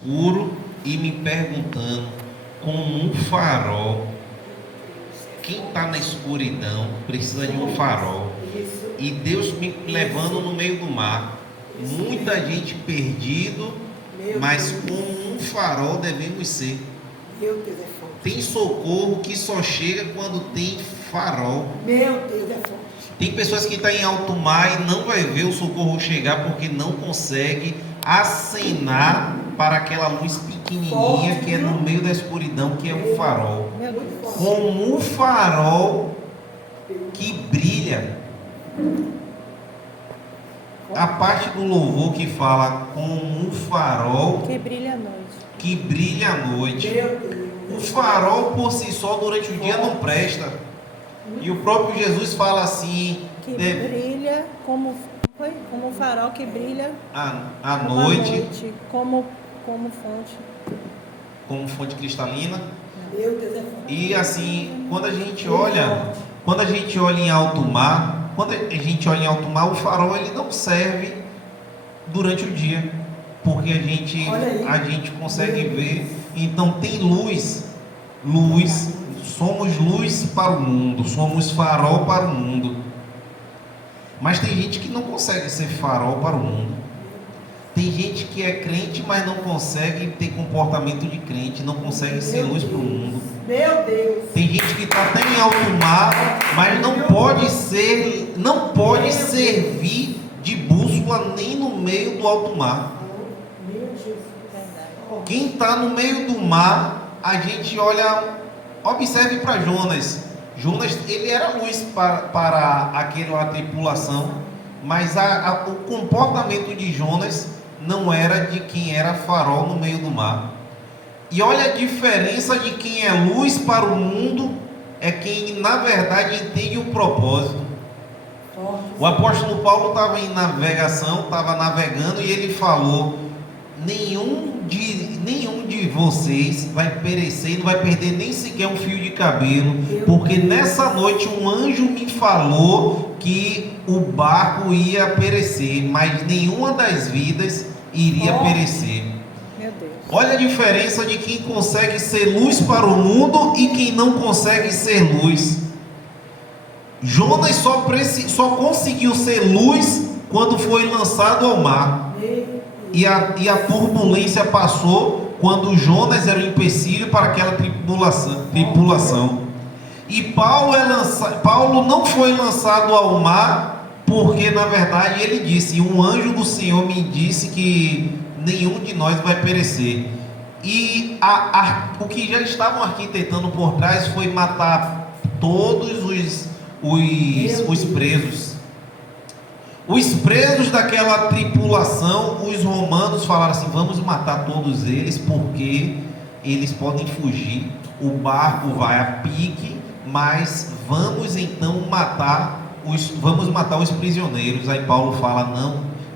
escuro e me perguntando, como um farol. Quem está na escuridão precisa de um farol. E Deus me levando no meio do mar. Muita gente perdido, mas como um farol devemos ser. Tem socorro que só chega quando tem farol. Meu Deus, é forte. Tem pessoas que estão em alto mar e não vai ver o socorro chegar porque não consegue acenar para aquela luz pequenininha que é no meio da escuridão, que é o farol. Como um farol que brilha. A parte do louvor que fala como um farol que brilha à noite. Que brilha à noite. O farol por si só durante o dia não presta. E o próprio Jesus fala assim: que brilha como um farol que brilha à noite, como fonte cristalina. Meu Deus, é forte. E assim, quando a gente olha em alto mar, o farol ele não serve durante o dia, porque a gente consegue ver. Então tem luz, somos luz para o mundo, somos farol para o mundo. Mas tem gente que não consegue ser farol para o mundo. Tem gente que é crente, mas não consegue ter comportamento de crente, não consegue ser luz para o mundo. Meu Deus. Tem gente que está até em alto mar, mas não pode servir de bússola nem no meio do alto mar. Quem está no meio do mar, a gente observe para Jonas. Jonas, ele era luz para aquela tripulação, mas o comportamento de Jonas não era de quem era farol no meio do mar. E olha a diferença de quem é luz para o mundo, é quem na verdade entende o propósito. O apóstolo Paulo estava em navegação, estava navegando e ele falou: nenhum de vocês vai perecer, não vai perder nem sequer um fio de cabelo, porque nessa noite um anjo me falou que o barco ia perecer, mas nenhuma das vidas iria perecer. Meu Deus. Olha a diferença de quem consegue ser luz para o mundo e quem não consegue ser luz. Jonas só conseguiu ser luz quando foi lançado ao mar. E a turbulência passou quando Jonas era o empecilho para aquela tripulação. E Paulo não foi lançado ao mar, porque na verdade ele disse: um anjo do Senhor me disse que nenhum de nós vai perecer. E o que já estavam arquitetando por trás foi matar todos os presos. Os presos daquela tripulação, os romanos falaram assim: vamos matar todos eles, porque eles podem fugir, o barco vai a pique, mas vamos então matar os prisioneiros. Aí Paulo fala: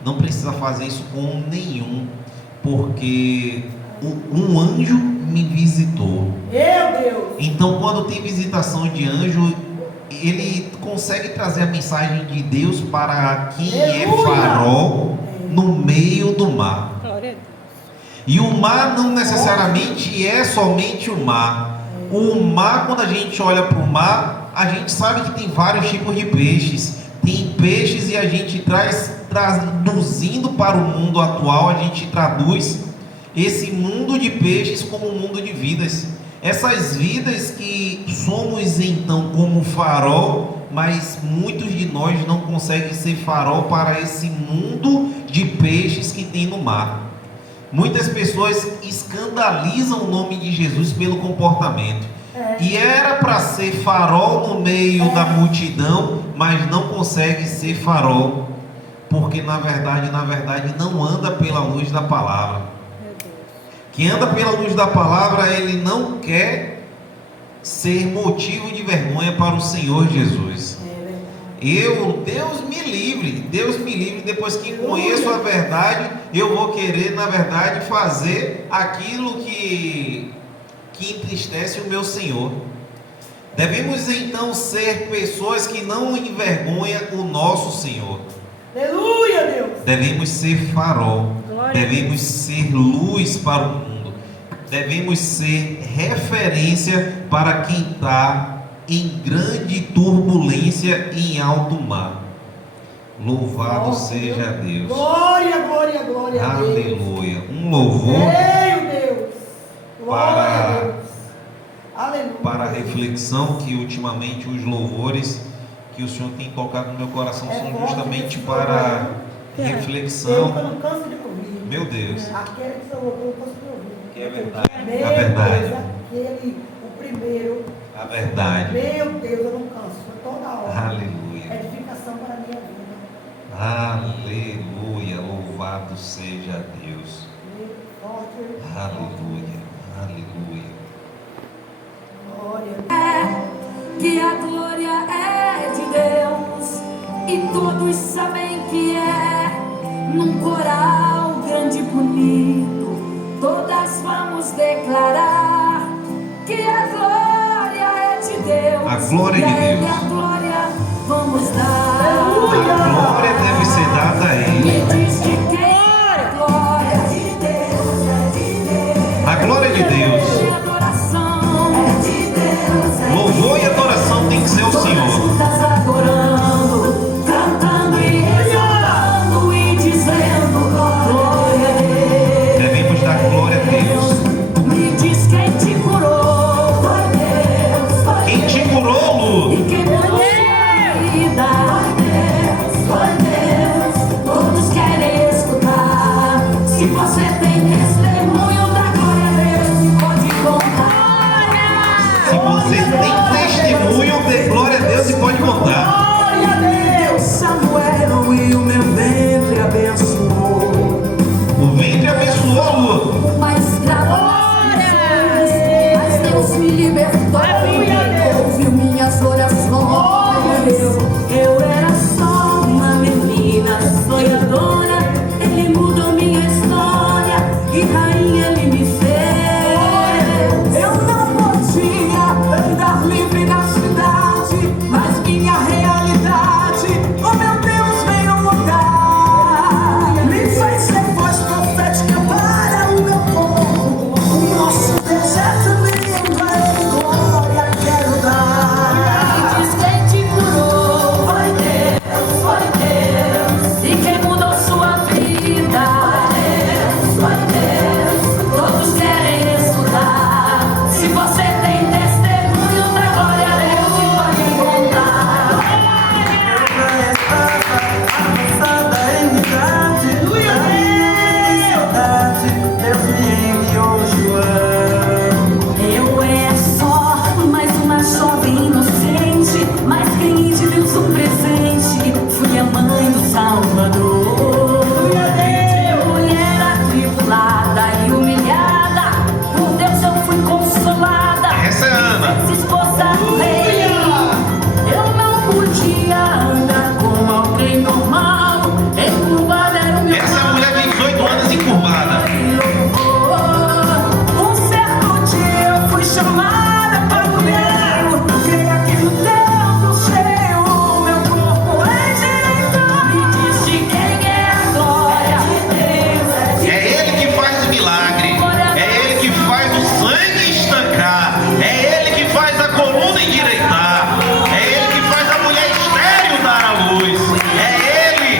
não precisa fazer isso com nenhum, porque um anjo me visitou. Meu Deus! Então, quando tem visitação de anjo, ele consegue trazer a mensagem de Deus para quem é farol no meio do mar. Glória a Deus. E o mar não necessariamente é somente o mar. O mar, quando a gente olha para o mar, a gente sabe que tem vários tipos de peixes. Tem peixes e a gente traduzindo para o mundo atual, a gente traduz esse mundo de peixes como um mundo de vidas. Essas vidas que somos então como farol, mas muitos de nós não conseguem ser farol para esse mundo de peixes que tem no mar. Muitas pessoas escandalizam o nome de Jesus pelo comportamento. E era para ser farol no meio da multidão, mas não consegue ser farol, porque na verdade não anda pela luz da palavra. Quem anda pela luz da palavra, ele não quer ser motivo de vergonha para o Senhor Jesus. Deus me livre, depois que conheço a verdade, eu vou querer, na verdade, fazer aquilo que entristece o meu Senhor. Devemos então ser pessoas que não envergonham o nosso Senhor. Aleluia, Deus! Devemos ser farol. Devemos ser luz para o mundo. Devemos ser referência para quem está em grande turbulência e em alto mar. Louvado seja Deus. Glória, glória, glória a Deus. Aleluia. Um louvor Meu Deus. Glória para- a Deus. Aleluia. para a reflexão, que ultimamente os louvores que o Senhor tem tocado no meu coração É são forte justamente esse para louvor. Eu reflexão. não canso de ouvir. Meu Deus. Aquele que você louvou, eu não canso de ouvir. Que é verdade. Meu A verdade. Deus, aquele, o primeiro. A verdade. Meu Deus, eu não canso. Toda hora. Aleluia. Edificação para a minha vida. Aleluia. Louvado seja Deus. Forte. Aleluia. Aleluia. Glória a Deus. Que a glória é de Deus e todos sabem que é. Num coral grande e bonito, todas vamos declarar que a glória é de Deus. A glória e de a Ele Deus. a glória vamos dar. A glória deve ser dada a Ele. Me diz de quem é a glória de Deus, é de Deus. A glória de Deus. E adoração é de Deus, é de Louvor e adoração tem que ser o Senhor. juntas adorando, cantando e exaltando e dizendo glória a Deus. Devemos dar glória a Deus. Me diz quem te curou, foi Deus, foi Quem te curou, Lu? e quem mudou sua vida, foi Deus. Todos querem escutar. Se você tem testemunho da glória a Deus, pode contar. Se você tem testemunho, dê glória a Deus e pode contar. Glória a Deus. Samuel e o meu ventre abençoou. O ventre abençoou, Lu. Uma escrava das prisões, mas Deus me libertou. Ouviu minhas orações. Eu era só uma menina sonhadora. Ele mudou minha história e rainha ele me fez. Eu não podia andar livre na cidade, mas minha realidade, oh meu Deus, veio mudar. Me fez ser voz profética para o meu povo. O nosso Deus é também um Pai de glória, quero dar. Diz quem te curou, foi Deus, e quem mudou sua vida, foi Deus. Todos querem escutar. Se você tem testemunho da glória a Deus, pode contar. Avançada em idade, em saudade, Deus me enviou João. Eu era só mais uma jovem inocente, mas quem de Deus um presente, fui a mãe do Salvador. Mulher atribulada e humilhada, por Deus eu fui consolada. Essa é a Ana. Esposa do rei, eu não podia andar como alguém normal. Encurvada era o meu Essa é a mulher de 18 anos encurvada. um certo dia eu fui chamada para o meu. Creia que no tempo cheio meu corpo endireitou. Me diz de quem é a glória de Deus. É Ele que faz o milagre. É Ele que faz o sangue estancar. É Ele que faz a coluna endireitar. É Ele que faz a mulher estéril dar à luz. É Ele,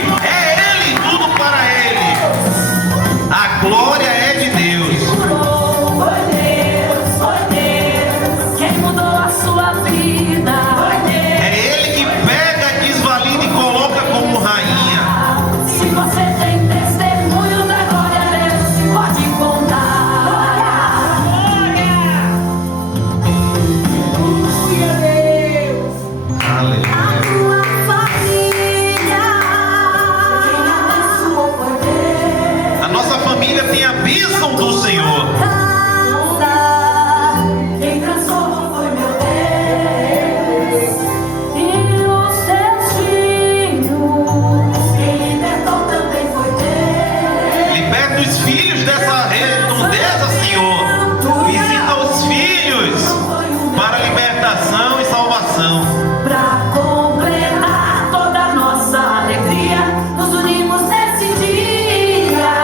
tudo para Ele. A glória é de Deus. Foi Deus, quem mudou a sua vida. É Ele que pega a desvalida e coloca como rainha. Se você tem testemunho da glória a Deus, pode contar. Glória a Deus. Aleluia. A tua família, quem abençoou foi Deus. A nossa família tem a bênção do Senhor. Casa, quem transformou foi meu Deus. E os seus filhos, quem libertou também foi Deus. Liberta os filhos dessa redondeza, Senhor. Visita os filhos para libertação e salvação. Pra completar toda a nossa alegria, nos unimos nesse dia.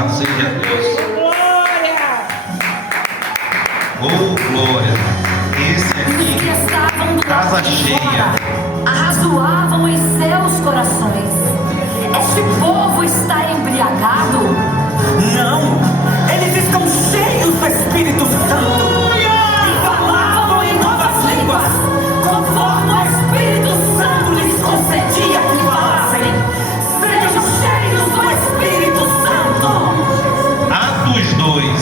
Louvado seja Deus. Glória! Oh, glória. Esse Os que aqui, estavam do casa lado de cheia. fora arrazoavam em seus corações. Este povo está embriagado? Não, eles estão cheios do Espírito Santo E falavam em novas línguas, conforme o Espírito Santo lhes concedia que falassem. Sejam cheios do Espírito Santo. Atos 2.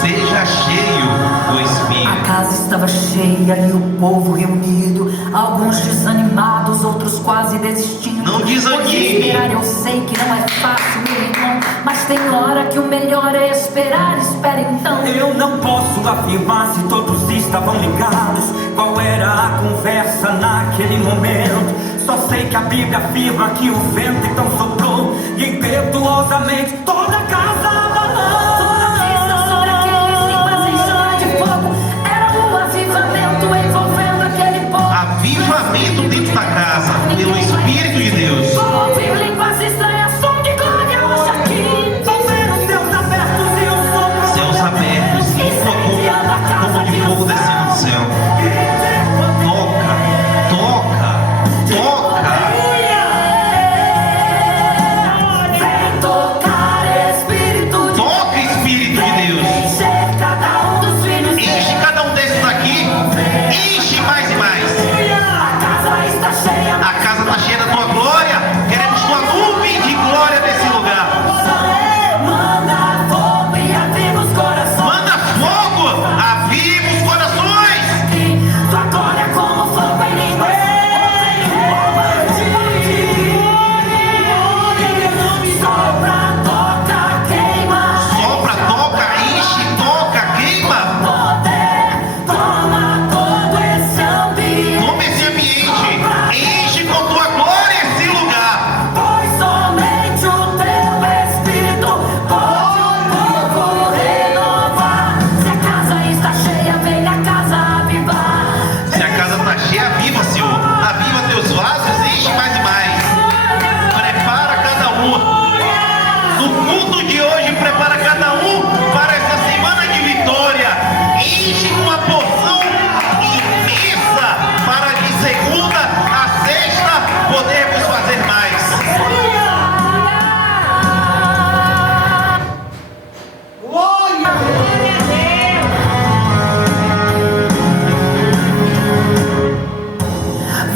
Seja cheio do A Espírito. casa estava cheia e o povo reunido, alguns desanimados, outros quase desistindo. Não desanime. Pois esperar eu sei que não é fácil, meu irmão, mas tem hora que o melhor é esperar. Espera então. Eu não posso afirmar se todos estavam ligados qual era a conversa naquele momento. Só sei que a Bíblia afirma que o vento então soprou e impetuosamente toda a casa abalou. Sobre aqueles línguas em chama de fogo, era o avivamento envolvendo aquele povo. Avivamento dentro da casa, pelo Espírito de Deus. Ouvir línguas estranhas, som de glória hoje aqui. Vão ver os céus abertos e o sopro Céus abertos e como de fogo descendo do céu. Toca, toca, toca. Vem tocar, Espírito de Toca, Espírito de Deus. encher cada um dos filhos. Enche cada um desses aqui. Enche mais e mais. A casa está cheia. A casa está cheia da tua glória. Queremos tua nuvem de glória nesse lugar. Manda fogo e aviva os corações. Manda fogo, aviva os corações. Tua glória como fogo em línguas. Sopra, toca, queima. Sopra, toca, enche, toca, queima. Poder, toma todo esse ambiente. Toma esse ambiente. Enche com tua glória esse lugar. Pois somente o teu Espírito pode o povo renovar. Se a casa está cheia, vem a casa avivar. Se a casa está cheia, aviva, Senhor. Aviva teus vasos, enche mais e mais. Prepara cada um. No culto de hoje, prepara cada um para essa semana de vitória. Enche com uma porção imensa para de segunda a sexta podermos fazer mais. Glória!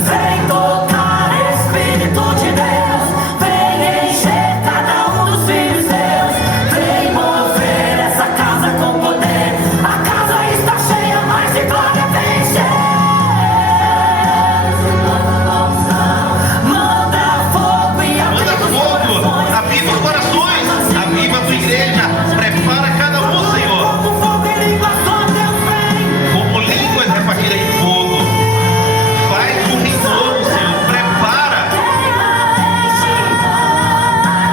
Vem tocar, Espírito de Deus. Vem encher cada um dos filhos teus. Vem mover essa casa com poder. A casa está cheia, mas de glória vem encher. Manda fogo e Manda aviva os fogo, corações. aviva os corações, aviva a tua igreja. Prepara cada um, Senhor, como fogo em língua, só Deus vem. como línguas repartidas em fogo. Faz um renovo, Senhor. Prepara.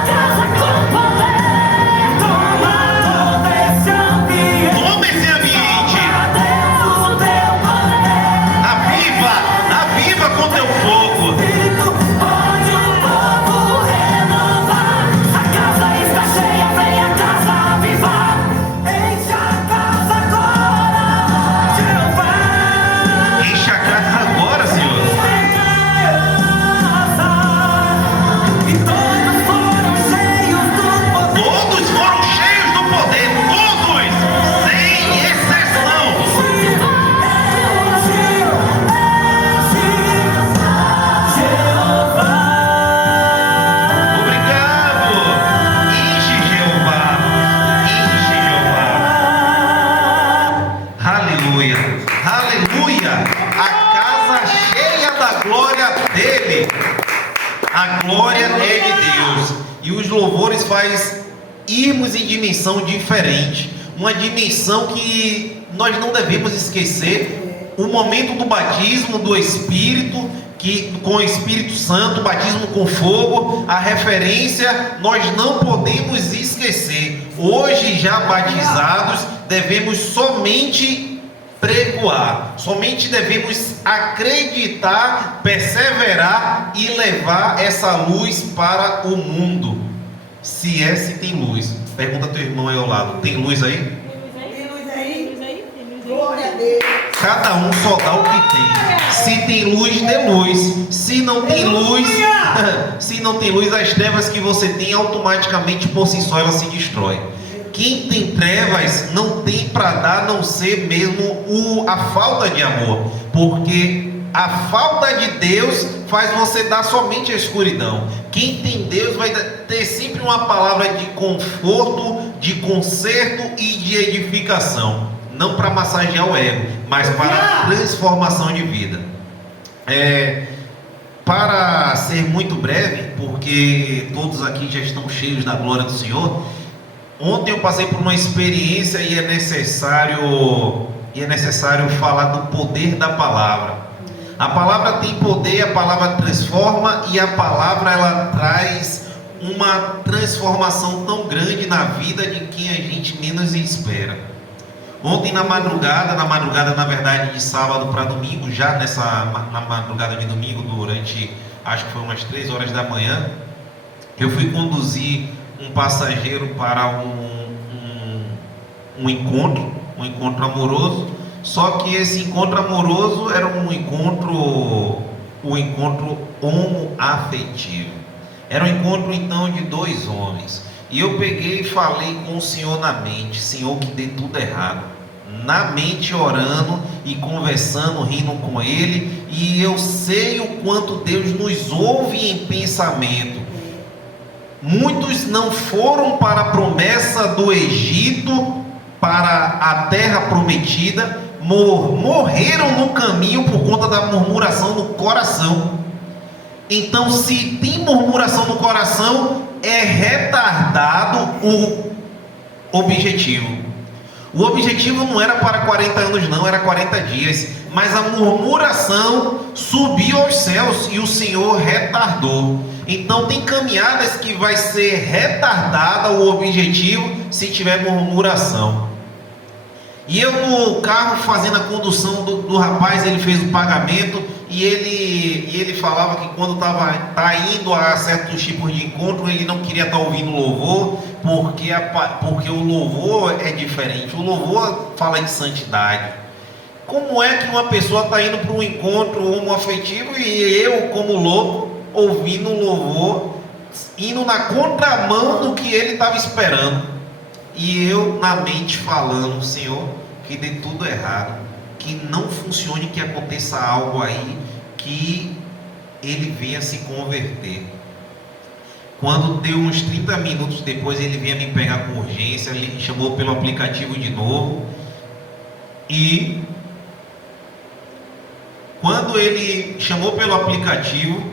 Casa com poder. Toma todo esse ambiente. Toma esse ambiente. Deus, o teu poder. Aviva, aviva com teu fogo. Espírito Pode o povo renovar. A casa está cheia, vem a casa avivar. enche a casa agora, Jeová. Enche a casa agora, Senhor. E todos foram cheios do poder. Todos foram cheios do poder. Todos, sem exceção. Obrigado. Enche, Jeová. Enche, Jeová. Aleluia. Aleluia. A casa cheia da glória dele. A glória é de Deus. E os louvores faz irmos em dimensão diferente. Uma dimensão que nós não devemos esquecer. O momento do batismo do Espírito, que com o Espírito Santo, o batismo com fogo, a referência nós não podemos esquecer. Hoje já batizados, devemos somente pregoar, somente devemos acreditar, perseverar e levar essa luz para o mundo. Se tem luz. Pergunta teu irmão aí ao lado. Tem luz aí? Tem luz aí? Luz aí? Tem luz aí? Glória a Deus. Cada um só dá o que tem. Se tem luz, dê luz. Se não tem luz, se não tem luz, as trevas que você tem automaticamente por si só ela se destrói. Quem tem trevas não tem para dar a não ser mesmo a falta de amor, porque a falta de Deus faz você dar somente a escuridão. Quem tem Deus vai ter sempre uma palavra de conforto, de conserto e de edificação, não para massagear o ego, mas para transformação de vida. Para ser muito breve, porque todos aqui já estão cheios da glória do Senhor, ontem eu passei por uma experiência e é necessário falar do poder da palavra. A palavra tem poder, a palavra transforma e a palavra ela traz uma transformação tão grande na vida de quem a gente menos espera. Ontem na madrugada na verdade de sábado para domingo, já na madrugada de domingo, durante acho que foi umas 3 horas da manhã, eu fui conduzir um passageiro para um encontro amoroso. Só que esse encontro amoroso era um encontro homoafetivo. Era um encontro então de 2 homens. E eu peguei e falei com o Senhor na mente: Senhor, que dê tudo errado. Na mente orando e conversando, rindo com Ele. E eu sei o quanto Deus nos ouve em pensamento. Muitos não foram para a promessa do Egito, para a terra prometida, morreram no caminho por conta da murmuração no coração. Então, se tem murmuração no coração, é retardado o objetivo. O objetivo não era para 40 anos não, era 40 dias. Mas a murmuração subiu aos céus e o Senhor retardou. Então tem caminhadas que vai ser retardada o objetivo se tiver murmuração. E eu no carro fazendo a condução do rapaz, ele fez o pagamento e ele falava que quando tá indo a certos tipos de encontro, ele não queria estar ouvindo louvor, porque o louvor é diferente. O louvor fala de santidade. Como é que uma pessoa está indo para um encontro homoafetivo e eu, como louco, ouvindo louvor, indo na contramão do que ele estava esperando? E eu na mente falando: Senhor, que dê tudo errado, que não funcione, que aconteça algo aí, que ele venha se converter. Quando deu uns 30 minutos depois, ele vinha me pegar com urgência, ele me chamou pelo aplicativo de novo. E quando ele chamou pelo aplicativo,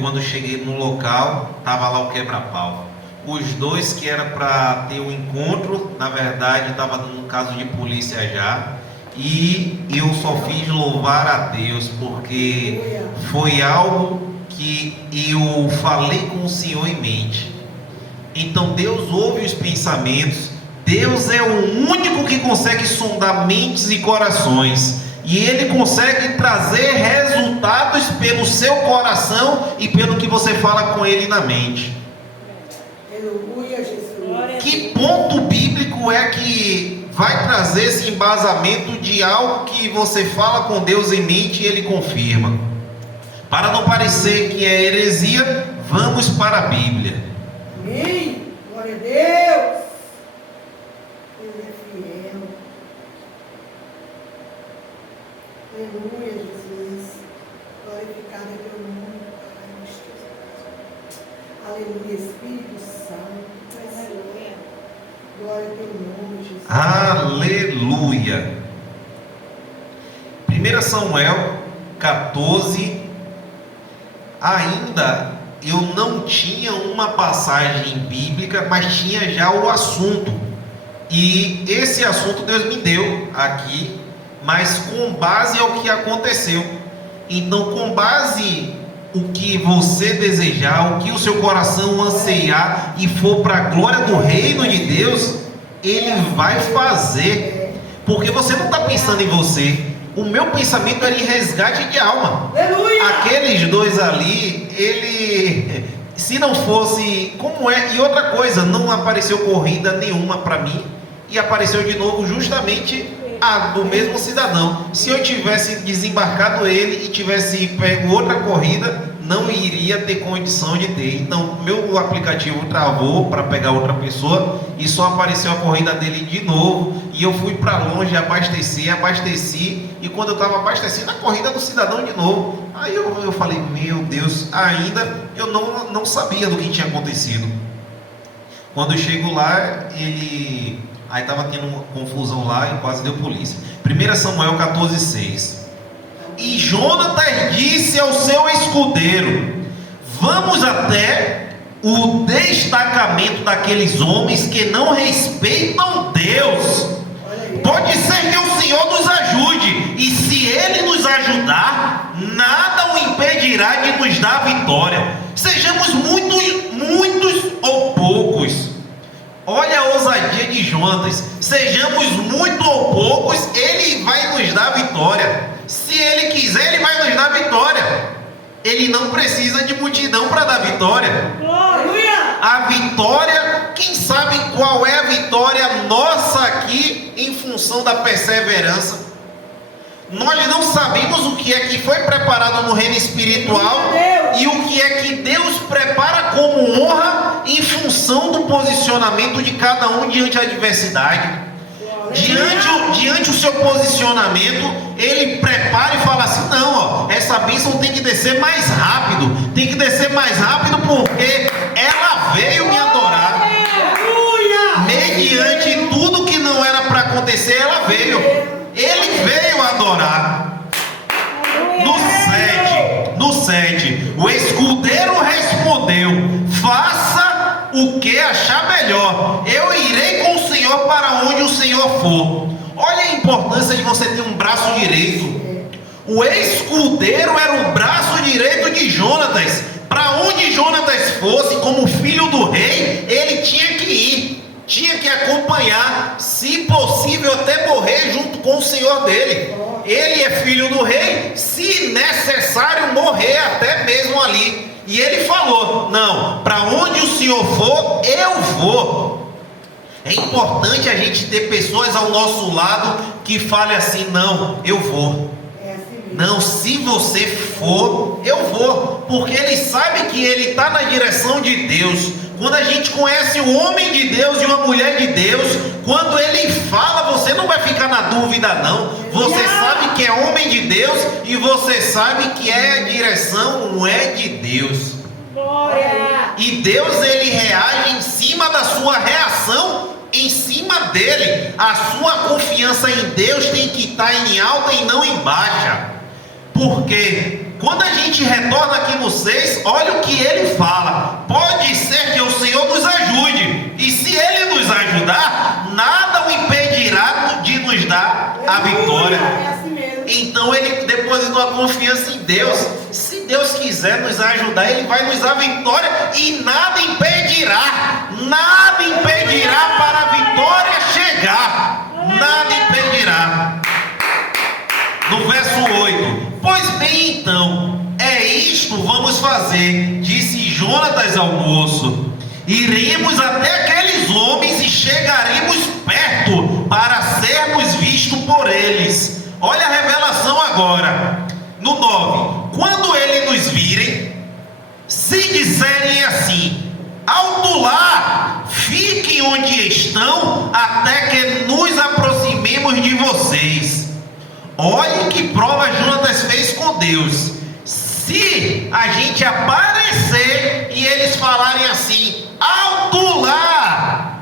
quando cheguei no local, estava lá o quebra-pau. Os 2 que era para ter um encontro, na verdade estava no caso de polícia já. E eu só fiz louvar a Deus, porque foi algo que eu falei com o Senhor em mente. Então Deus ouve os pensamentos. Deus é o único que consegue sondar mentes e corações. E Ele consegue trazer resultados pelo seu coração e pelo que você fala com Ele na mente. Aleluia, Jesus. Que ponto bíblico é que vai trazer esse embasamento de algo que você fala com Deus em mente e Ele confirma? Para não parecer que é heresia, vamos para a Bíblia. Amém. Glória a Deus. Ele é fiel. Aleluia, Jesus. Glorificado é teu nome, Pai. Aleluia, Espírito Santo. Aleluia. Glória a teu nome, Jesus. Aleluia. 1 Samuel 14. Ainda eu não tinha uma passagem bíblica, mas tinha já o assunto. E esse assunto Deus me deu aqui, mas com base ao que aconteceu. Então, com base o que você desejar, o que o seu coração anseiar e for para a glória do reino de Deus, Ele vai fazer. Porque você não está pensando em você. O meu pensamento era em resgate de alma. Aleluia. Aqueles 2 ali, ele, se não fosse, como é, e outra coisa, não apareceu corrida nenhuma para mim, e apareceu de novo justamente a do mesmo cidadão. Se eu tivesse desembarcado ele e tivesse pego outra corrida, não iria ter condição de ter. Então, meu aplicativo travou para pegar outra pessoa e só apareceu a corrida dele de novo. E eu fui para longe, abasteci. E quando eu estava abastecendo, a corrida do cidadão de novo. Aí eu falei, meu Deus, ainda eu não sabia do que tinha acontecido. Quando eu chego lá, aí estava tendo uma confusão lá e quase deu polícia. 1 Samuel 14:6. E Jonatas disse ao seu escudeiro: vamos até o destacamento daqueles homens que não respeitam Deus. Pode ser que o Senhor nos ajude, e se Ele nos ajudar, nada o impedirá de nos dar vitória. Sejamos muitos ou poucos. Olha a ousadia de Jonatas. Sejamos muito ou poucos, Ele vai nos dar vitória. Se Ele quiser, Ele vai nos dar vitória. Ele não precisa de multidão para dar vitória. A vitória, quem sabe qual é a vitória nossa aqui em função da perseverança? Nós não sabemos o que é que foi preparado no reino espiritual e o que é que Deus prepara como honra em função do posicionamento de cada um diante da adversidade. Diante o seu posicionamento, Ele prepara e fala assim: não, ó, essa bênção tem que descer mais rápido. Tem que descer mais rápido porque ela veio me adorar. Mediante tudo que não era para acontecer, ela veio. Ele veio adorar. No 7, o escudeiro respondeu: faça o que achar melhor. Eu irei com o Senhor para onde o Senhor for. Olha a importância de você ter um braço direito. O escudeiro era o braço direito de Jonatas. Para onde Jonatas fosse, como filho do rei, ele tinha que ir. Tinha que acompanhar, se possível até morrer junto com o Senhor dele. Ele é filho do rei, se necessário morrer até mesmo ali. E ele falou: não, para onde o Senhor for, eu vou. É importante a gente ter pessoas ao nosso lado que falem assim: não, eu vou. Não, se você for, eu vou. Porque ele sabe que ele está na direção de Deus. Quando a gente conhece um homem de Deus e uma mulher de Deus, quando ele fala, você não vai ficar na dúvida não. Você sabe que é homem de Deus e você sabe que a direção não é de Deus. E Deus, ele reage em cima da sua reação, em cima dele. A sua confiança em Deus tem que estar em alta e não em baixa. Porque quando a gente retorna aqui no 6, olha o que ele fala: pode ser que o Senhor nos ajude, e se Ele nos ajudar, nada o impedirá de nos dar a vitória. Então ele depositou a confiança em Deus. Se Deus quiser nos ajudar, Ele vai nos dar a vitória, e nada impedirá para a vitória chegar. Nada impedirá. No verso 8: pois bem, então, é isto vamos fazer, disse Jonatas ao moço: iremos até aqueles homens e chegaremos perto para sermos vistos por eles. Olha a revelação agora. No 9: quando eles nos virem, se disserem assim: alto lá, fiquem onde estão, até que nos aproximemos de vocês. Olha que prova Jonatas fez com Deus. Se a gente aparecer e eles falarem assim: alto lá,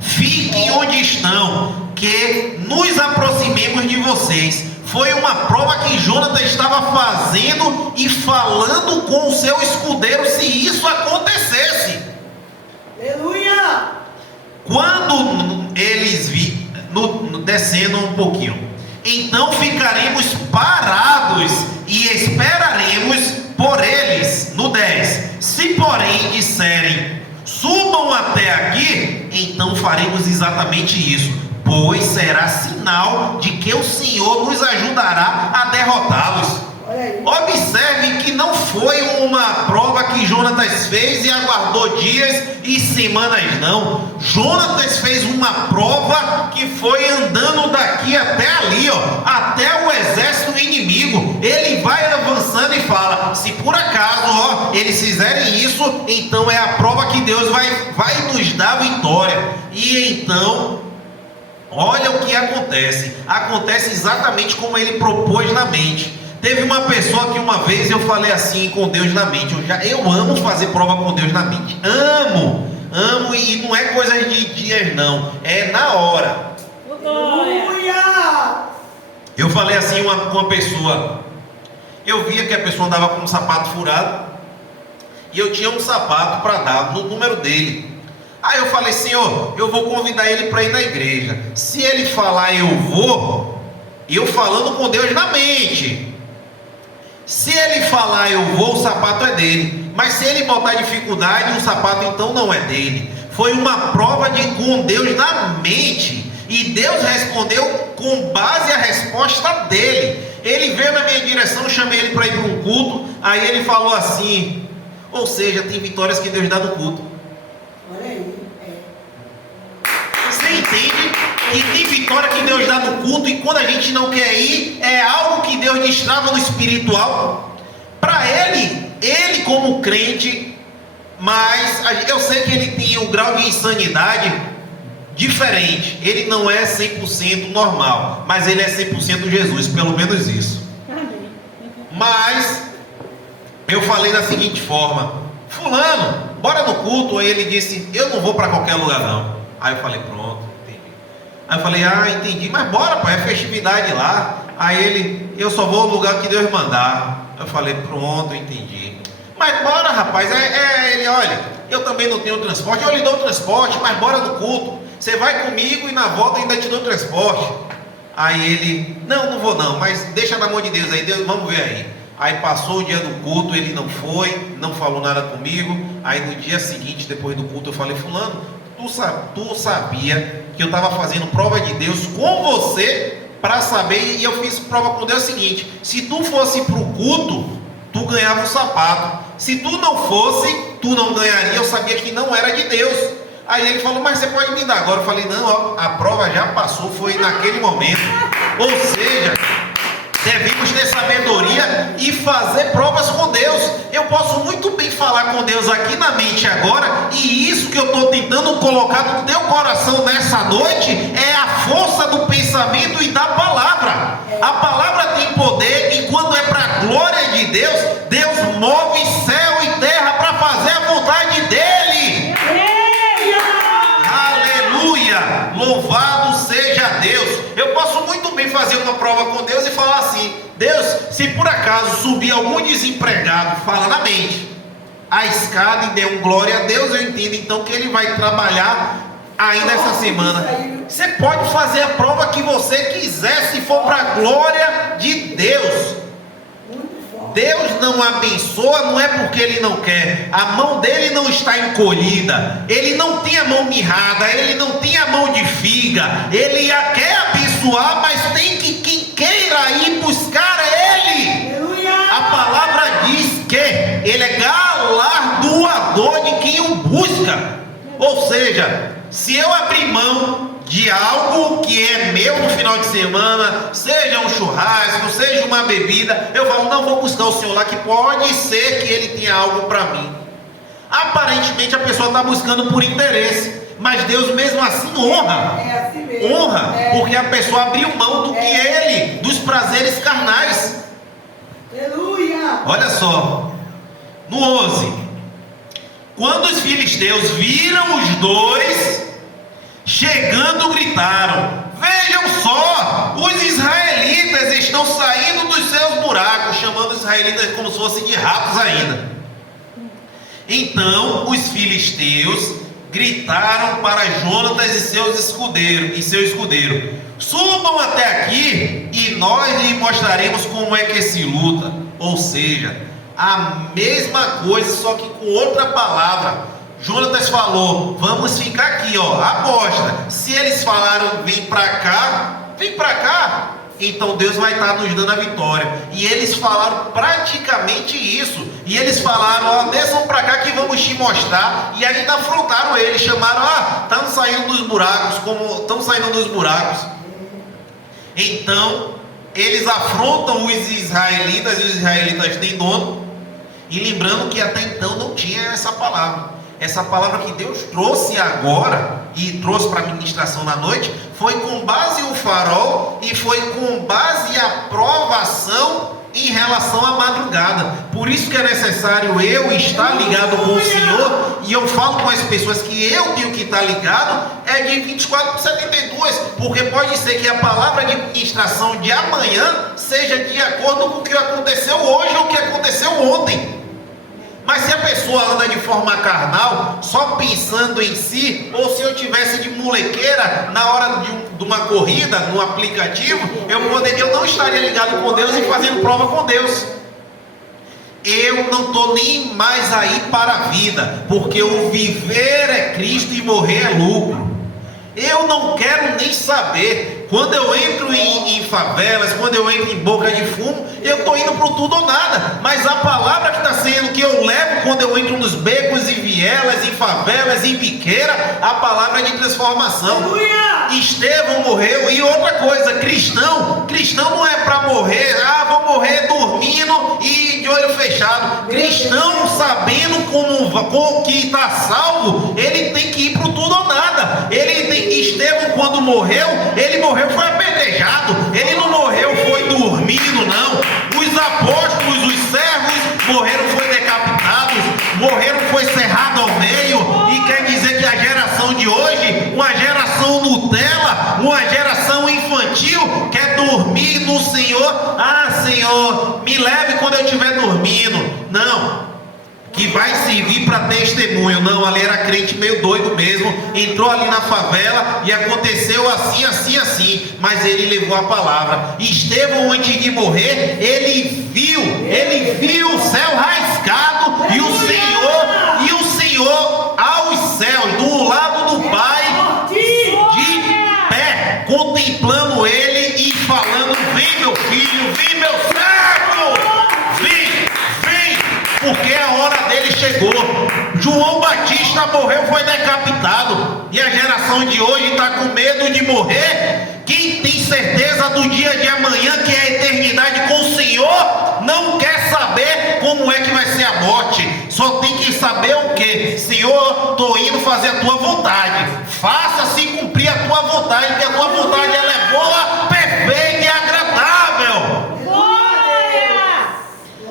fiquem onde estão, que nos aproximemos de vocês. Foi uma prova que Jonatas estava fazendo e falando com o seu escudeiro, se isso acontecesse. Aleluia! Quando eles descendo um pouquinho, então ficaremos parados e esperaremos por eles. No 10: se porém disserem: subam até aqui, então faremos exatamente isso, pois será sinal de que o Senhor nos ajudará a derrotá-los. Olha aí. Observe que não foi uma prova que Jonatas fez e aguardou dias e semanas, não. Jonatas fez uma prova que foi andando daqui até ali, ó, até o exército inimigo. Ele vai avançando e fala: se por acaso, ó, eles fizerem isso, então é a prova que Deus vai nos dar vitória. E então, olha o que acontece. Acontece exatamente como ele propôs na mente. Teve uma pessoa que uma vez eu falei assim com Deus na mente. Eu amo fazer prova com Deus na mente. Amo, e não é coisa de dias não, é na hora. Aleluia! Eu falei assim com uma pessoa. Eu via que a pessoa andava com um sapato furado e eu tinha um sapato para dar no número dele. Aí eu falei: Senhor, eu vou convidar ele para ir na igreja. Se ele falar eu vou, eu falando com Deus na mente. Se ele falar eu vou, o sapato é dele. Mas se ele botar dificuldade, o sapato então não é dele. Foi uma prova com Deus na mente. E Deus respondeu com base a resposta dele. Ele veio na minha direção, eu chamei ele para ir para um culto. Aí ele falou assim: ou seja, tem vitórias que Deus dá no culto. Olha aí. Você entende que tem vitória que Deus dá no culto, e quando a gente não quer ir, é algo que Deus destrava no espiritual para ele como crente. Mas eu sei que ele tem um grau de insanidade diferente. Ele não é 100% normal, mas ele é 100% Jesus, pelo menos isso. Mas eu falei da seguinte forma: fulano, bora no culto. Aí ele disse: eu não vou para qualquer lugar não. Aí eu falei: pronto, entendi. Aí eu falei: entendi, mas bora, pai, é festividade lá. Aí ele: eu só vou no lugar que Deus mandar. Eu falei: pronto, entendi. Mas bora, rapaz. Ele: olha, eu também não tenho transporte, eu lhe dou transporte, mas bora no culto. Você vai comigo e na volta ainda te dou transporte. Aí ele: não vou não, mas deixa na mão de Deus aí, Deus, vamos ver aí. Aí passou o dia do culto, ele não foi, não falou nada comigo. Aí no dia seguinte, depois do culto, eu falei: fulano, tu sabia que eu estava fazendo prova de Deus com você para saber, e eu fiz prova com Deus seguinte: se tu fosse para o culto, tu ganhava o sapato. Se tu não fosse, tu não ganharia. Eu sabia que não era de Deus. Aí ele falou: mas você pode me dar agora. Eu falei: não, ó, a prova já passou, foi naquele momento. Ou seja, devemos ter sabedoria e fazer provas com Deus. Eu posso muito bem falar com Deus aqui na mente agora, e isso que eu estou tentando colocar no teu coração nessa noite é a força do pensamento e da palavra. A palavra tem poder, e quando é para a glória de Deus, Deus move céu e terra para fazer a vontade dele. Aleluia! Louvado seja Deus. Eu posso muito bem fazer uma prova com Deus e falar assim: Deus, se por acaso subir algum desempregado, fala na mente, a escada, e der um glória a Deus, eu entendo então que ele vai trabalhar ainda essa semana. Você pode fazer a prova que você quiser, se for para a glória de Deus. Deus não abençoa, não é porque Ele não quer. A mão dele não está encolhida. Ele não tem a mão mirrada. Ele não tem a mão de figa. Ele quer abençoar, mas tem que quem queira ir buscar Ele. A palavra diz que Ele é galardoador de quem o busca. Ou seja, se eu abrir mão de algo que é meu no final de semana, seja um churrasco, seja uma bebida, eu falo: não, vou buscar o Senhor lá, que pode ser que Ele tenha algo para mim. Aparentemente a pessoa está buscando por interesse, mas Deus mesmo assim honra. É assim mesmo. Honra, porque a pessoa abriu mão do que Ele, dos prazeres carnais. Aleluia! Olha só, no 11: quando os filisteus viram os dois chegando, gritaram: vejam só, os israelitas estão saindo dos seus buracos, chamando os israelitas como se fossem de ratos ainda. Então os filisteus gritaram para Jonatas e seu escudeiro: subam até aqui e nós lhe mostraremos como é que se luta. Ou seja, a mesma coisa, só que com outra palavra. Jonatas falou: vamos ficar aqui, ó, aposta. Se eles falaram vem para cá, então Deus vai estar nos dando a vitória. E eles falaram praticamente isso. E eles falaram: ó, desçam para cá que vamos te mostrar. E ainda afrontaram ele, chamaram: estamos saindo dos buracos, estamos saindo dos buracos. Então eles afrontam os israelitas, e os israelitas têm dono. E lembrando que até então não tinha essa palavra. Essa palavra que Deus trouxe agora e trouxe para a ministração na noite foi com base no farol e foi com base a provação em relação à madrugada. Por isso que é necessário eu estar ligado com o Senhor. E eu falo com as pessoas que eu tenho que estar ligado é de 24/72, porque pode ser que a palavra de ministração de amanhã seja de acordo com o que aconteceu hoje ou o que aconteceu ontem. Mas se a pessoa anda de forma carnal, só pensando em si, ou se eu tivesse de molequeira na hora de uma corrida, no aplicativo, eu não estaria ligado com Deus e fazendo prova com Deus. Eu não estou nem mais aí para a vida, porque o viver é Cristo e morrer é lucro. Eu não quero nem saber. Quando eu entro em favelas, quando eu entro em boca de fumo, eu estou indo para o tudo ou nada. Mas a palavra que está sendo que eu levo quando eu entro nos becos e vielas, em favelas, em biqueira, a palavra de transformação. Estevão morreu. E outra coisa, cristão não é para morrer, vou morrer dormindo e de olho fechado. Cristão, sabendo como que está salvo, ele tem que ir para o tudo ou nada. Estevão, quando morreu, ele morreu foi apedrejado, ele não morreu foi dormindo, não. Os apóstolos, os servos, morreram foi decapitados, morreram foi cerrado ao meio. E quer dizer que a geração de hoje, uma geração Nutella, uma geração infantil, quer dormir no Senhor. Senhor, me leve quando eu estiver dormindo. Não, que vai servir para testemunho. Não, ali era crente meio doido mesmo, entrou ali na favela e aconteceu assim, assim, assim, mas ele levou a palavra. Estevão, antes de morrer, ele viu o céu rasgado e o Senhor aos céus, do lado do Pai, de pé, contemplando ele e falando: vem meu filho, vem meu servo, vem, porque a hora dele chegou. João Batista morreu, foi decapitado, e a geração de hoje está com medo de morrer. Quem tem certeza do dia de amanhã, que é a eternidade com o Senhor, não quer saber como é que vai ser a morte. Só tem que saber o quê? Senhor, estou indo fazer a tua vontade. Faça-se cumprir a tua vontade, porque a tua vontade ela é boa, perfeita e agradável.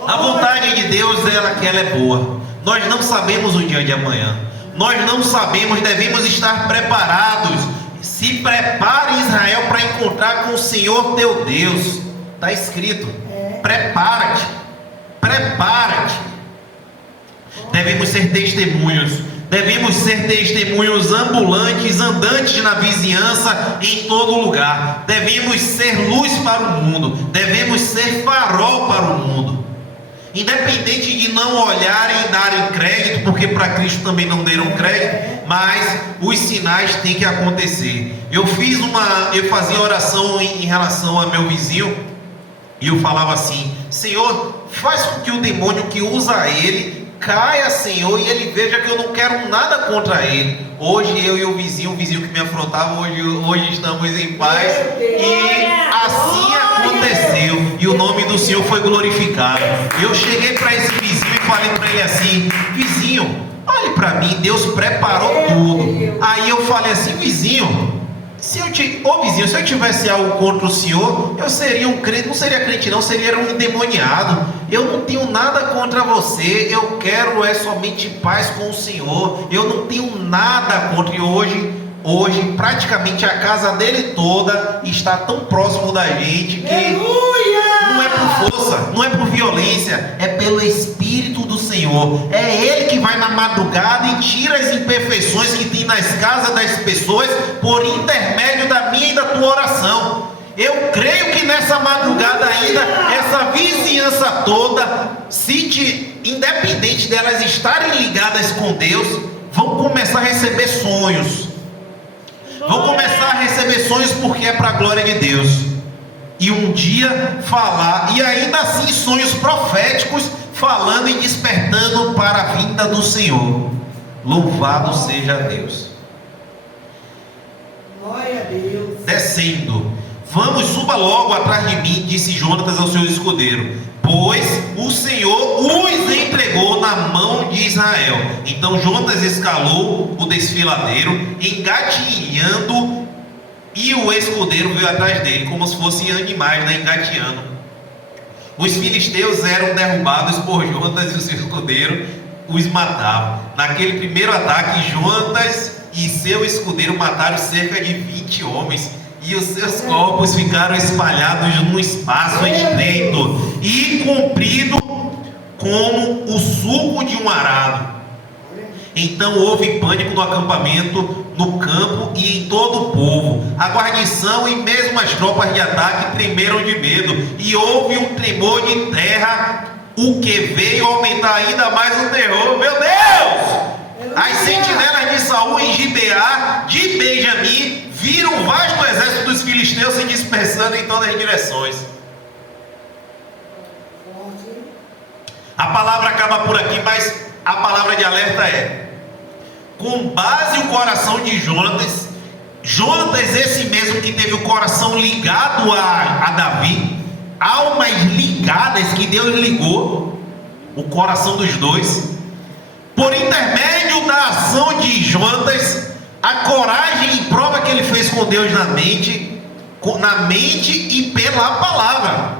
A vontade de Deus, ela é boa. Nós não sabemos o dia de amanhã. Nós não sabemos, devemos estar preparados. Se prepare, Israel, para encontrar com o Senhor teu Deus. Está escrito: prepara-te, prepara-te. Devemos ser testemunhos. Devemos ser testemunhos ambulantes, andantes na vizinhança, em todo lugar. Devemos ser luz para o mundo. Devemos ser farol para o mundo. Independente de não olharem e darem crédito, porque para Cristo também não deram crédito, mas os sinais têm que acontecer. Eu fazia oração em relação a meu vizinho, e eu falava assim: Senhor, faz com que o demônio que usa ele caia, Senhor, e ele veja que eu não quero nada contra ele. Hoje eu e o vizinho que me afrontava, hoje estamos em paz, e assim aconteceu, e o nome do Senhor foi glorificado. Eu cheguei para esse vizinho e falei para ele assim: vizinho, olhe para mim, Deus preparou tudo. Aí eu falei assim: vizinho, se eu tivesse algo contra o Senhor, eu seria um crente. Não seria crente não, seria um endemoniado. Eu não tenho nada contra você, eu quero somente paz com o Senhor. Eu não tenho nada contra. E hoje praticamente a casa dele toda está tão próximo da gente que não é por força, não é por violência, é pelo Espírito do Senhor. É Ele que vai na madrugada e tira as imperfeições que tem nas casas das pessoas por intermédio da minha e da tua oração. Eu creio que nessa madrugada ainda, essa vizinhança toda, independente delas estarem ligadas com Deus, vão começar a receber sonhos. Vão começar a receber sonhos, porque é para a glória de Deus. e um dia falar, e ainda assim sonhos proféticos, falando e despertando para a vinda do Senhor. Louvado seja Deus. Glória a Deus. Descendo, vamos, suba logo atrás de mim, disse Jonatas ao seu escudeiro, pois o Senhor os entregou na mão de Israel. Então Jonatas escalou o desfiladeiro, engatinhando, e o escudeiro veio atrás dele, como se fossem animais, né, engateando. Os filisteus eram derrubados por Jonatas e o seu escudeiro os matavam. Naquele primeiro ataque, Jonatas e seu escudeiro mataram cerca de 20 homens, e os seus corpos ficaram espalhados num espaço estreito e comprido como o sulco de um arado. Então houve pânico no acampamento, no campo e em todo o povo. A guarnição e mesmo as tropas de ataque tremeram de medo, e houve um tremor de terra, o que veio aumentar ainda mais o terror. Meu Deus! As sentinelas de Saul em Gibeá de Benjamim viram o vasto exército dos filisteus se dispersando em todas as direções. A palavra acaba por aqui, mas a palavra de alerta é: com base no coração de Jonatas, esse mesmo que teve o coração ligado a Davi, almas ligadas que Deus ligou o coração dos dois, por intermédio da ação de Jonatas, a coragem e prova que ele fez com Deus na mente e pela palavra.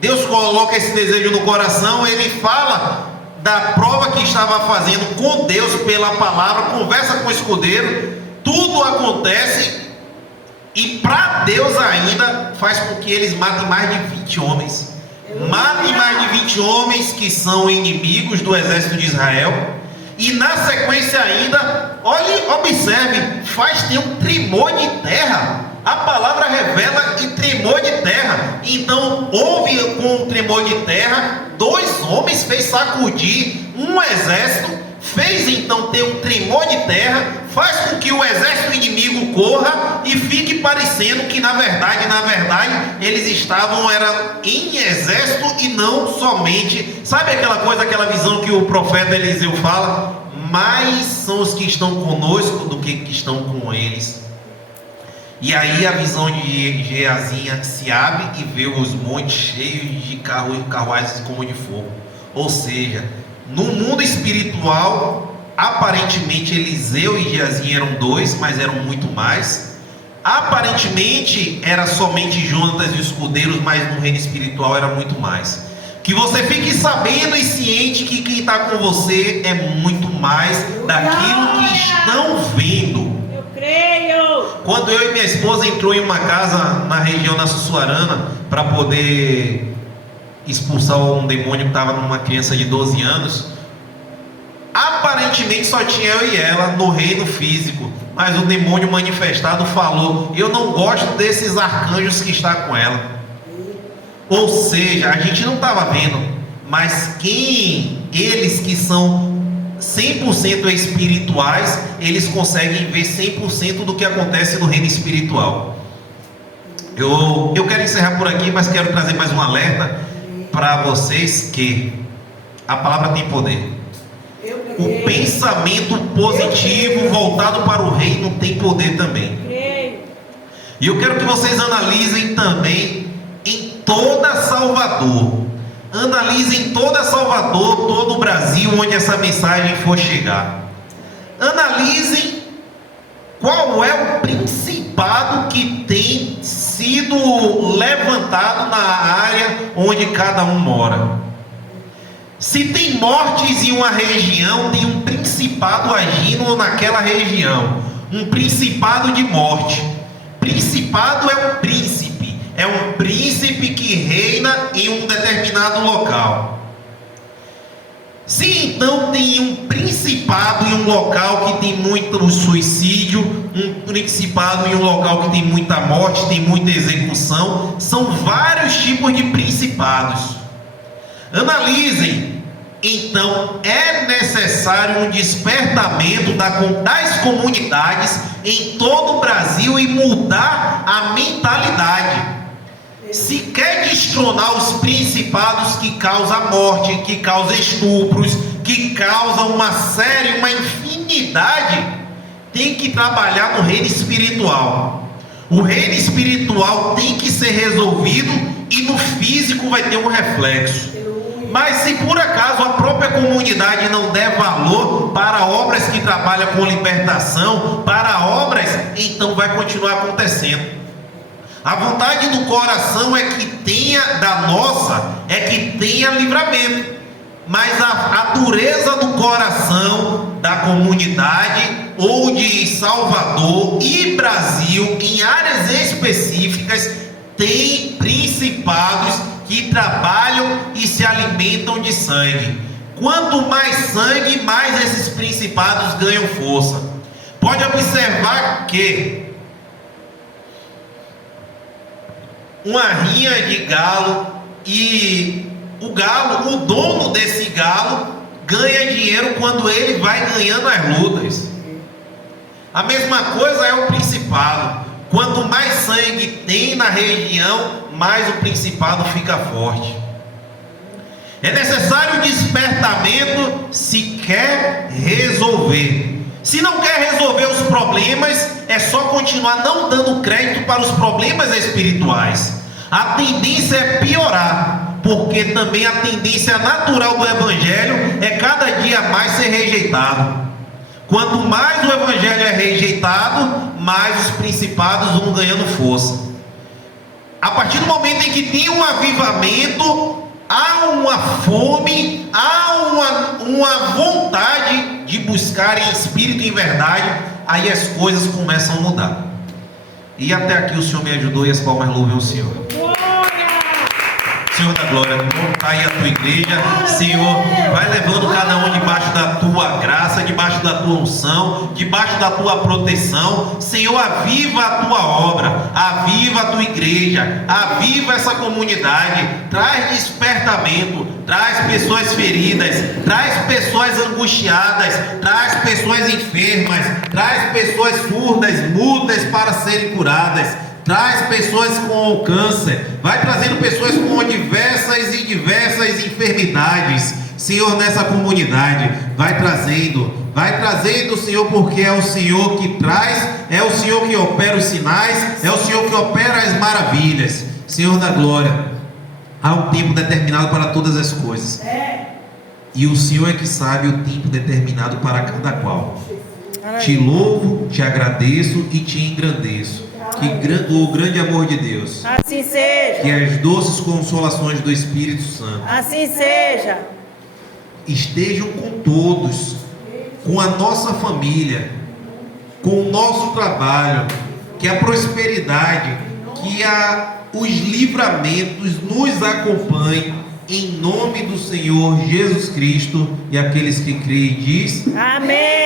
Deus coloca esse desejo no coração, ele fala da prova que estava fazendo com Deus pela palavra, conversa com o escudeiro, tudo acontece, e para Deus ainda faz com que eles matem mais de 20 homens. Matem mais de 20 homens que são inimigos do exército de Israel. E na sequência ainda, olhe, observe, ter um tremor de terra. A palavra revela e tremor de terra. Então houve com um tremor de terra, 2 homens fez sacudir um exército, fez então ter um tremor de terra, faz com que o exército inimigo corra e fique parecendo que na verdade eles estavam em exército e não somente, sabe aquela coisa, aquela visão que o profeta Eliseu fala, mais são os que estão conosco do que estão com eles. E aí a visão de Geazinha se abre e vê os montes cheios de carruagens como de fogo. Ou seja, no mundo espiritual, aparentemente Eliseu e Geazinha eram 2, mas eram muito mais. Aparentemente era somente Jonatas e os escudeiros, mas no reino espiritual era muito mais. Que você fique sabendo e ciente que quem está com você é muito mais daquilo que estão vendo. Eu creio. Quando eu e minha esposa entrou em uma casa na região da Sussuarana para poder expulsar um demônio que estava numa criança de 12 anos, aparentemente só tinha eu e ela no reino físico, mas o demônio manifestado falou: eu não gosto desses arcanjos que está com ela. Ou seja, a gente não estava vendo, mas eles que são 100% espirituais, eles conseguem ver 100% do que acontece no reino espiritual. Eu quero encerrar por aqui, mas quero trazer mais um alerta para vocês, que a palavra tem poder. O pensamento positivo voltado para o reino tem poder também. E eu quero que vocês analisem também em toda Salvador. Analisem toda Salvador, todo o Brasil, onde essa mensagem for chegar. Analisem qual é o principado que tem sido levantado na área onde cada um mora. Se tem mortes em uma região, tem um principado agindo naquela região. Um principado de morte. Principado é um príncipe. É um príncipe que reina em um determinado local. Se então tem um principado em um local que tem muito suicídio, um principado em um local que tem muita morte, tem muita execução, são vários tipos de principados. Analisem. Então é necessário um despertamento das comunidades em todo o Brasil e mudar a mentalidade. Se quer destronar os principados que causam morte, que causam estupros, que causam uma infinidade, tem que trabalhar no reino espiritual. O reino espiritual tem que ser resolvido e no físico vai ter um reflexo. Mas se por acaso a própria comunidade não der valor para obras que trabalham com libertação, para obras, então vai continuar acontecendo. A vontade do coração é que tenha, é que tenha livramento. Mas a dureza do coração da comunidade ou de Salvador e Brasil, em áreas específicas, tem principados que trabalham e se alimentam de sangue. Quanto mais sangue, mais esses principados ganham força. Pode observar que uma rinha de galo, e o dono desse galo ganha dinheiro quando ele vai ganhando as lutas. A mesma coisa é o principado. Quanto mais sangue tem na região, mais o principado fica forte. É necessário despertamento se quer resolver. Se não quer resolver os problemas, é só continuar não dando crédito para os problemas espirituais. A tendência é piorar, porque também a tendência natural do Evangelho é cada dia mais ser rejeitado. Quanto mais o Evangelho é rejeitado, mais os principados vão ganhando força. A partir do momento em que tem um avivamento, há uma fome, há uma vontade de buscar em espírito e em verdade, aí as coisas começam a mudar. E até aqui o Senhor me ajudou e as palmas louvem o Senhor. Senhor da glória, monta aí a tua igreja, Senhor, vai levando cada um debaixo da tua graça, debaixo da tua unção, debaixo da tua proteção. Senhor, aviva a tua obra, aviva a tua igreja, aviva essa comunidade, traz despertamento, traz pessoas feridas, traz pessoas angustiadas, traz pessoas enfermas, traz pessoas surdas, mudas para serem curadas. Traz pessoas com câncer, vai trazendo pessoas com diversas enfermidades, Senhor, nessa comunidade, vai trazendo, Senhor, porque é o Senhor que traz, é o Senhor que opera os sinais, é o Senhor que opera as maravilhas. Senhor da glória, há um tempo determinado para todas as coisas, e o Senhor é que sabe o tempo determinado para cada qual. Te louvo, te agradeço e te engrandeço. Que o grande amor de Deus, assim seja, que as doces consolações do Espírito Santo, assim seja, estejam com todos, com a nossa família, com o nosso trabalho, que a prosperidade, que os livramentos nos acompanhem, em nome do Senhor Jesus Cristo. E aqueles que creem diz: amém.